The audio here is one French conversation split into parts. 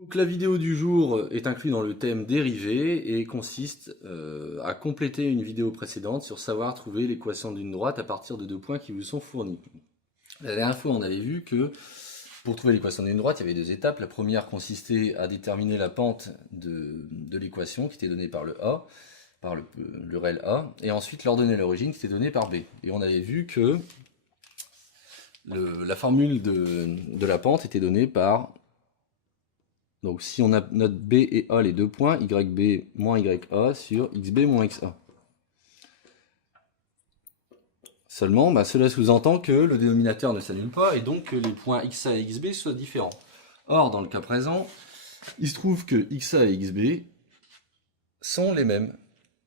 Donc la vidéo du jour est inclue dans le thème dérivé et consiste à compléter une vidéo précédente sur savoir trouver l'équation d'une droite à partir de deux points qui vous sont fournis. La dernière fois, on avait vu que pour trouver l'équation d'une droite, il y avait deux étapes. La première consistait à déterminer la pente de l'équation qui était donnée par le A, par le réel A, et ensuite l'ordonnée à l'origine qui était donnée par B. Et on avait vu que la formule de la pente était donnée par... Donc si on a notre B et A les deux points, YB moins YA sur XB moins XA. Seulement, cela sous-entend que le dénominateur ne s'annule pas et donc que les points XA et XB soient différents. Or, dans le cas présent, il se trouve que XA et XB sont les mêmes.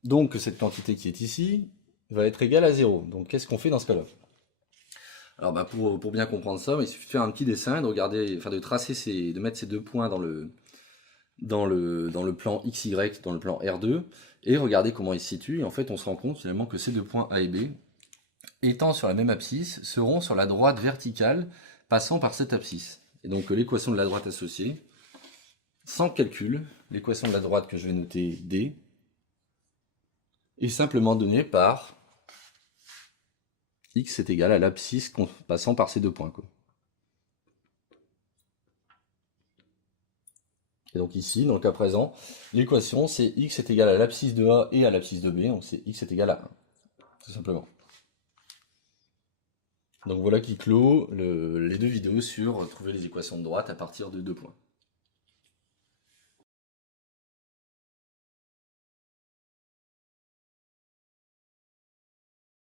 Donc cette quantité qui est ici va être égale à 0. Donc qu'est-ce qu'on fait dans ce cas-là? Alors pour bien comprendre ça, il suffit de faire un petit dessin, de regarder, enfin de tracer de mettre ces deux points dans le plan XY, dans le plan R2, et regarder comment ils se situent. Et en fait, on se rend compte finalement que ces deux points A et B, étant sur la même abscisse, seront sur la droite verticale passant par cette abscisse. Et donc l'équation de la droite associée, sans calcul, l'équation de la droite que je vais noter D, est simplement donnée par x est égal à l'abscisse passant par ces deux points, quoi. Et donc ici, dans le cas présent, l'équation c'est x est égal à l'abscisse de A et à l'abscisse de B, donc c'est x est égal à 1, tout simplement. Donc voilà qui clôt les deux vidéos sur trouver les équations de droite à partir de deux points.